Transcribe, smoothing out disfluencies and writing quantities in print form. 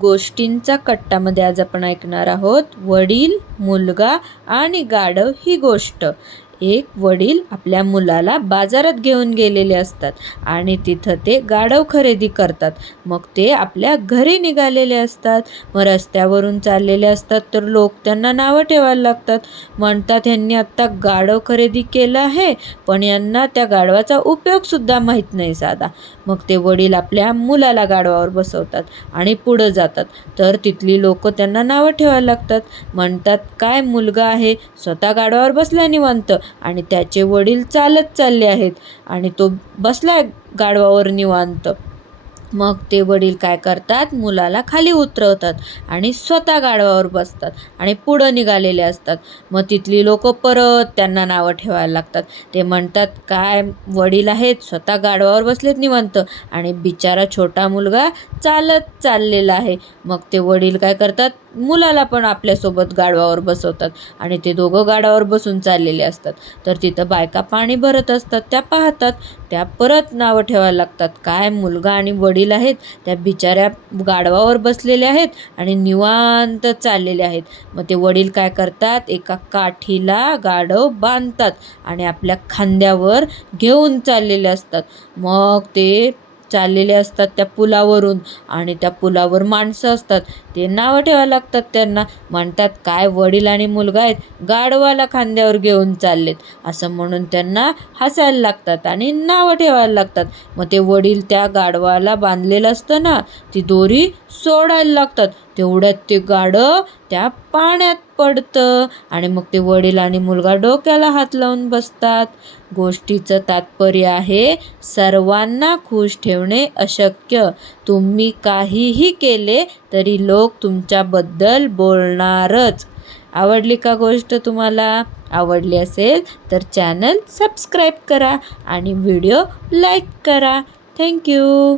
गोष्टींचा कट्टामध्ये आज आपण ऐकणार आहोत वडील, मुलगा आणि गाढव ही गोष्ट. एक वडील आपल्या मुलाला बाजारात घेऊन गेलेले असतात आणि तिथं ते गाढव खरेदी करतात. मग ते आपल्या घरी निघालेले असतात. मग रस्त्यावरून चाललेले असतात तर लोक त्यांना नावं ठेवायला लागतात. म्हणतात ह्यांनी आत्ता गाढव खरेदी केलं आहे, पण यांना त्या गाढवाचा उपयोगसुद्धा माहीत नाही साधा. मग ते वडील आपल्या मुलाला गाढवावर बसवतात आणि पुढं जातात. तर तिथली लोक त्यांना नावं ठेवायला लागतात. म्हणतात काय मुलगा आहे, स्वतः गाढवावर बसला निवांत आणि त्याचे वडील चालत चालले आहेत आणि तो बसलाय गाढवावर निवांत. मग ते वडील काय करतात, मुलाला खाली उतरवतात आणि स्वतः गाढवावर बसतात आणि पुढं निघालेले असतात. मग तिथली लोक परत त्यांना नावं ठेवायला लागतात. ते म्हणतात काय वडील आहेत, स्वतः गाढवावर बसलेत निवांत आणि बिचारा छोटा मुलगा चालत चाललेला आहे. मग ते वडील काय करतात, मुलाला पण आपल्यासोबत गाढवावर बसवतात आणि ते दोघं गाढवावर बसून चाललेले असतात. तर तिथं बायका पाणी भरत असतात, त्या पाहतात. त्या परत नावं ठेवायला लागतात काय मुलगा आणि वडील आहेत, त्या बिचाऱ्या गाढवावर बसलेले आहेत आणि निवांत चाललेले आहेत. मग ते वडील काय करतात, एका काठीला गाढव बांधतात आणि आपल्या खांद्यावर घेऊन चाललेले असतात. मग ते चाललेले असतात त्या पुलावरून आणि त्या पुलावर माणसं असतात. ते नावं ठेवायला लागतात त्यांना. म्हणतात काय वडील आणि मुलगा आहेत, गाढवाला खांद्यावर घेऊन चाललेत असं म्हणून त्यांना हसायला लागतात आणि नावं ठेवायला लागतात. मग ते वडील त्या गाढवाला बांधलेलं असतं ना, ती दोरी सोडायला लागतात. तेवढ्यात ते गाढव त्या पाण्यात पडतं आणि मग ते वडील आणि मुलगा डोक्याला हात लावून बसतात. गोष्टीचं तात्पर्य आहे सर्वांना खुश ठेवणे अशक्य. तुम्ही काहीही केले तरी लोक तुमच्याबद्दल बोलणारच. आवडली का गोष्ट तुम्हाला? आवडली असेल तर चॅनल सबस्क्राईब करा आणि व्हिडिओ लाईक करा. थँक्यू.